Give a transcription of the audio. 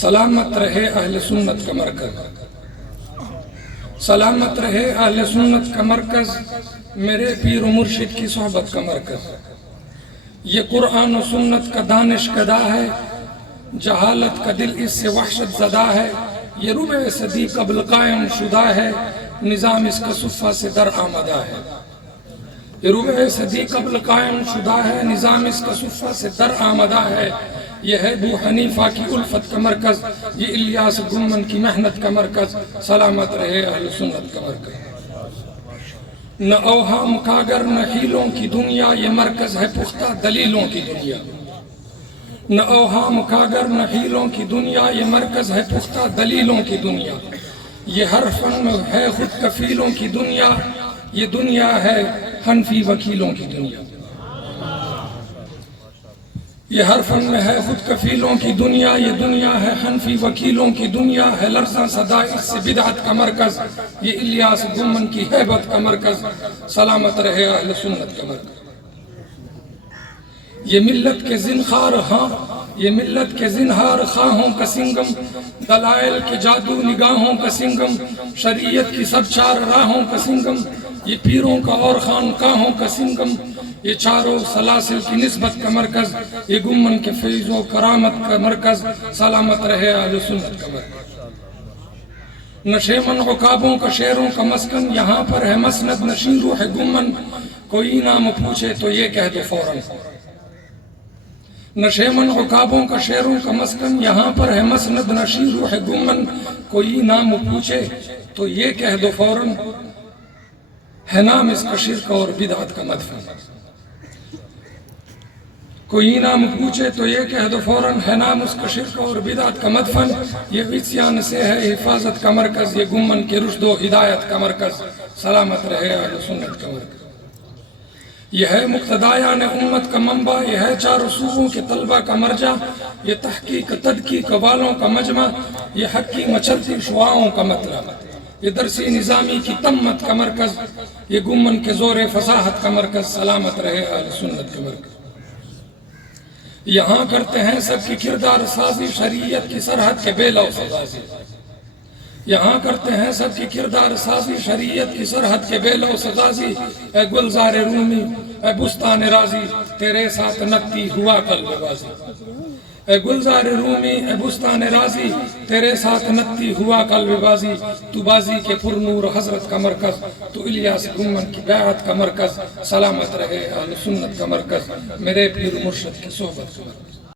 سلامت رہے اہل سنت کا مرکز، سلامت رہے اہل سنت کا مرکز، میرے پیر و مرشد کی صحبت کا مرکز۔ یہ قرآن و سنت کا دانش گدا ہے، جہالت کا دل اس سے وحشت زدہ ہے۔ یہ ربع صدی قبل قائم شدہ ہے، نظام اس کا صفحہ سے در آمدہ ہے۔ یہ ربع صدی قبل قائم شدہ ہے، نظام اس کا صفحہ سے در آمدہ ہے۔ یہ ہے ابو حنیفہ کی الفت کا مرکز، یہ الیاس گمن کی محنت کا مرکز، سلامت رہے اہل سنت کا مرکز۔ نہ اوہام کاگر نہ حیلوں کی دنیا، یہ مرکز ہے پختہ دلیلوں کی دنیا۔ نہ اوہام کاگر نہ حیلوں کی دنیا، یہ مرکز ہے پختہ دلیلوں کی دنیا۔ یہ ہر فن میں ہے خود کفیلوں کی دنیا، یہ دنیا ہے حنفی وکیلوں کی دنیا۔ یہ ہر فن میں ہے خود کفیلوں کی دنیا، یہ دنیا ہے حنفی وکیلوں کی دنیا۔ ہے لرزاں صدا اس سے بدعت کا مرکز، یہ الیاس گمن کی ہیبت کا مرکز، سلامت رہے اہل سنت کا مرکز۔ یہ ملت کے زنخار ہاں، یہ ملت کے زنہار خواہوں کا سنگم، دلائل کے جادو نگاہوں کا سنگم، شریعت کی سب چار راہوں کا سنگم، یہ پیروں کا اور خانقاہوں کا سنگم، یہ چاروں سلاسل کی نسبت کا مرکز، یہ گمن کے فیض و کرامت کا مرکز، سلامت رہے اہل سنت کا مرکز۔ نشیمن عقابوں کا شیروں کا مسکن، یہاں پر ہے مسند نشین روح گمن، کوئی نام پوچھے تو یہ کہہ دو فوراً۔ نشیمن عقابوں کا شیروں کا مسکن، یہاں پر ہے مسند نشین روح گمن، کوئی نام پوچھے تو یہ کہہ دو فوراً، ہے نام اس کا شرک اور بدعت کا مدفن۔ کوئی نام پوچھے تو یہ کہہ دو فوراً، ہے نام اس کا شرک اور بدعت کا مدفن۔ یہ عصیان سے ہے حفاظت کا مرکز، یہ گمن کے رشد و ہدایت کا مرکز، سلامت رہے اہل سنت کا مرکز۔ یہ ہے مقتدایان امت کا منبع، یہ ہے چار صوبوں کے طلبہ کا مرجع، یہ تحقیق تدقیق والوں کا مجمع، یہ حق کی مچلتی شعاعوں کا مطلب، یہ درسی نظامی کی تمت کا مرکز، یہ گمن کے زور فصاحت کا مرکز، سلامت رہے اہل سنت کا مرکز۔ یہاں کرتے ہیں سب کی کردار سازی، شریعت کی سرحد کے بے لوث غازی۔ یہاں کرتے ہیں سب کی کردار سازی، شریعت کی سرحد کے بے لوث غازی۔ اے گلزار رومی اے بستان رازی، تیرے ساتھ نکتی ہوا قلب بازی۔ اے گلزار رومی اے بستان رازی، تیرے ساتھ نکتی ہوا قلب بازی۔ تو بازی کے پر نور حضرت کا مرکز، تو الیاس گمن کی بیعت کا مرکز، سلامت رہے اہل سنت کا مرکز، میرے پیر مرشد کی صحبت کا مرکز۔